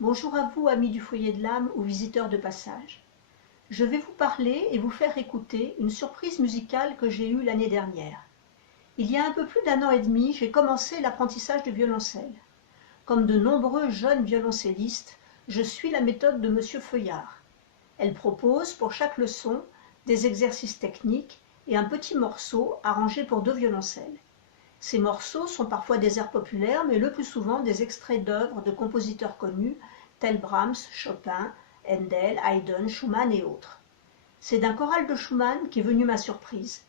Bonjour à vous, amis du foyer de l'âme ou visiteurs de passage. Je vais vous parler et vous faire écouter une surprise musicale que j'ai eue l'année dernière. Il y a un peu plus d'un an et demi, j'ai commencé l'apprentissage du violoncelle. Comme de nombreux jeunes violoncellistes, je suis la méthode de Monsieur Feuillard. Elle propose pour chaque leçon des exercices techniques et un petit morceau arrangé pour 2 violoncelles. Ces morceaux sont parfois des airs populaires, mais le plus souvent des extraits d'œuvres de compositeurs connus tels Brahms, Chopin, Handel, Haydn, Schumann et autres. C'est d'un choral de Schumann qu'est venue ma surprise.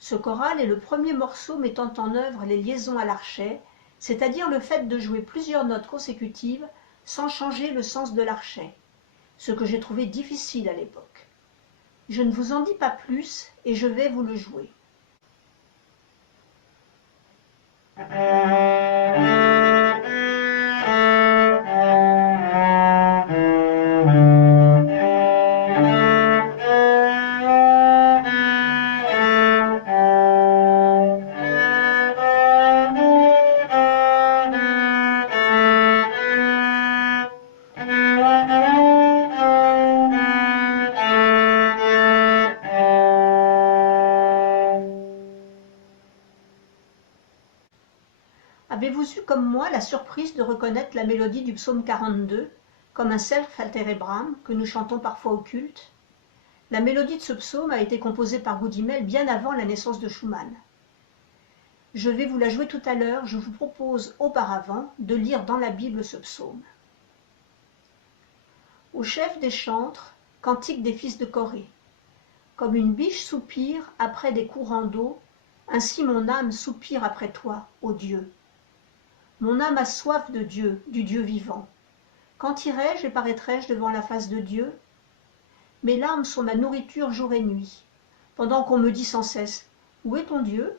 Ce choral est le premier morceau mettant en œuvre les liaisons à l'archet, c'est-à-dire le fait de jouer plusieurs notes consécutives sans changer le sens de l'archet, ce que j'ai trouvé difficile à l'époque. Je ne vous en dis pas plus et je vais vous le jouer. Avez-vous eu comme moi la surprise de reconnaître la mélodie du psaume 42, comme un self alterebram que nous chantons parfois au culte? La mélodie de ce psaume a été composée par Goudimel bien avant la naissance de Schumann. Je vais vous la jouer tout à l'heure, je vous propose auparavant de lire dans la Bible ce psaume. Au chef des chantres, cantique des fils de Corée. Comme une biche soupire après des courants d'eau, ainsi mon âme soupire après toi, ô Dieu. Mon âme a soif de Dieu, du Dieu vivant. Quand irai-je et paraîtrai-je devant la face de Dieu? Mes larmes sont ma nourriture jour et nuit, pendant qu'on me dit sans cesse « Où est ton Dieu ?»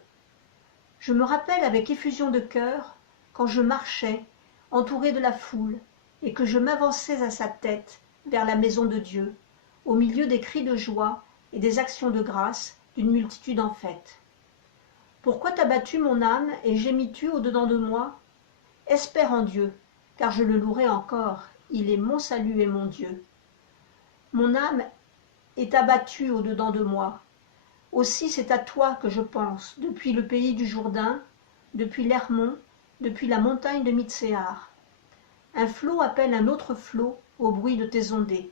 Je me rappelle avec effusion de cœur quand je marchais, entouré de la foule, et que je m'avançais à sa tête vers la maison de Dieu, au milieu des cris de joie et des actions de grâce d'une multitude en fête. Pourquoi t'as battu mon âme et gémis-tu au-dedans de moi? Espère en Dieu, car je le louerai encore, il est mon salut et mon Dieu. Mon âme est abattue au-dedans de moi. Aussi c'est à toi que je pense, depuis le pays du Jourdain, depuis l'Hermon, depuis la montagne de Mitséar. Un flot appelle un autre flot au bruit de tes ondées.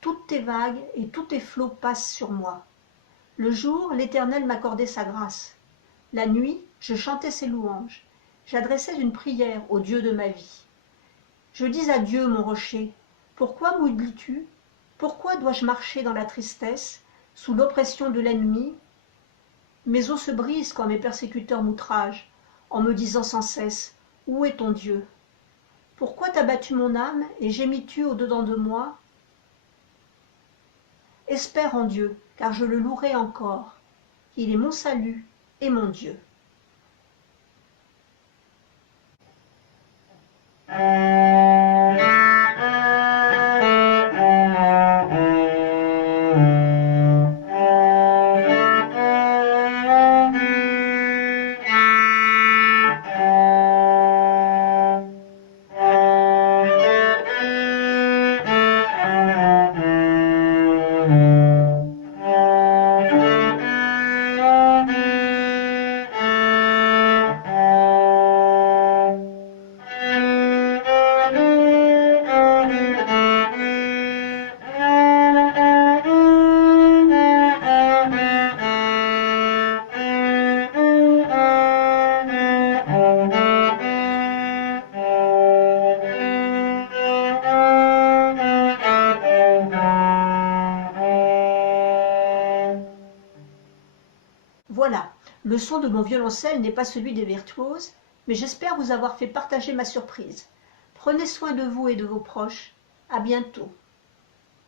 Toutes tes vagues et tous tes flots passent sur moi. Le jour, l'Éternel m'accordait sa grâce. La nuit, je chantais ses louanges. J'adressais une prière au Dieu de ma vie. Je dis à Dieu, mon rocher, pourquoi m'oublies-tu? Pourquoi dois-je marcher dans la tristesse, sous l'oppression de l'ennemi? Mes os se brisent quand mes persécuteurs m'outragent, en me disant sans cesse, où est ton Dieu? Pourquoi t'as battu mon âme et gémis-tu au-dedans de moi? Espère en Dieu, car je le louerai encore. Il est mon salut et mon Dieu. Voilà, le son de mon violoncelle n'est pas celui des virtuoses, mais j'espère vous avoir fait partager ma surprise. Prenez soin de vous et de vos proches. À bientôt.